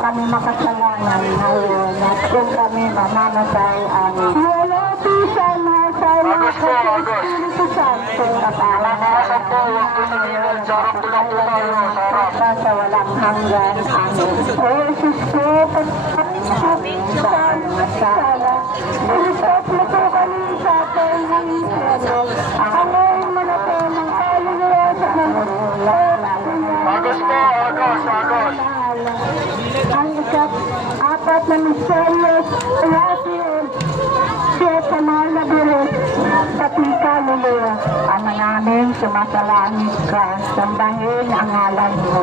kami makasalanan ngayon at kung kami mamamatay ang iulati sa nasa Espiritu Santo at alaman po yung pinagin sa walang hanggan. Amen. O Jesus ko, pagpapasabing sa mga sala, ilisot mo po kami sa ating hanggang. Amen mo na po ng kaluluwa sa mga Agos po, agos. ang apat na misteryo Rafael siya sa mga labirit pati kaluluwa. Ama namin, sumasalangit ka, sambahin ang ngalan mo.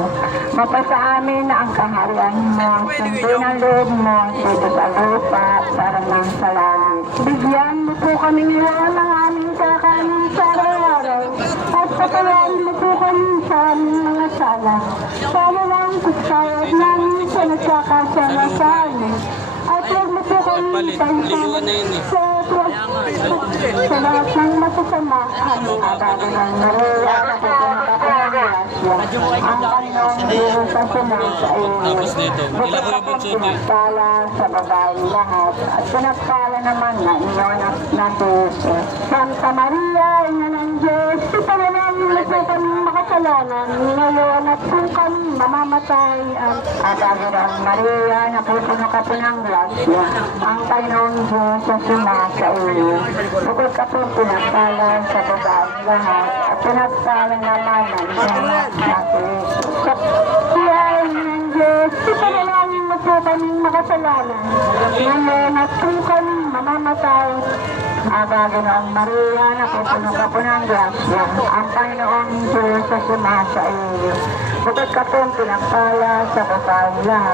Mapasa amin ang kaharian mo, sundin ang loob mo, dito sa lupa, para ng sa langit. Bigyan mo po kami ngayon ng aming kakanin sa araw-araw, at patawarin mo po kami sa aming mga sala. Sana lang kusayot namin sa nagkakasama sa amin. At huwag mo po kami sa lahat ng masasama. Aming abago ng Maria, ang Panginoong Diyos sa sumasa iyo. Bukas akong pinagpala sa babae lahat, at pinagpala naman na iyon na Diyos. Santa Maria, Ina ng Diyos, ipanalangin mo po kami makasalanan, ngayon at kung kami mamamatay ang abago ng Maria, na pupuno ka po ng grasya, ang Panginoong Diyos sa sumasa iyo. Bukod ka po pinagpala sa babae lahat, at pinagpala naman na iyon na Diyos. Kaya ng Diyos, ipanalangin mo po kami makasalanan, ngayon at kung kami mamamatay, abago ng Maria, na pupuno ka po ng grasya, ang Panginoong Diyos sa sumasa iyo. Bukod ka po pinagpala sa babae lahat,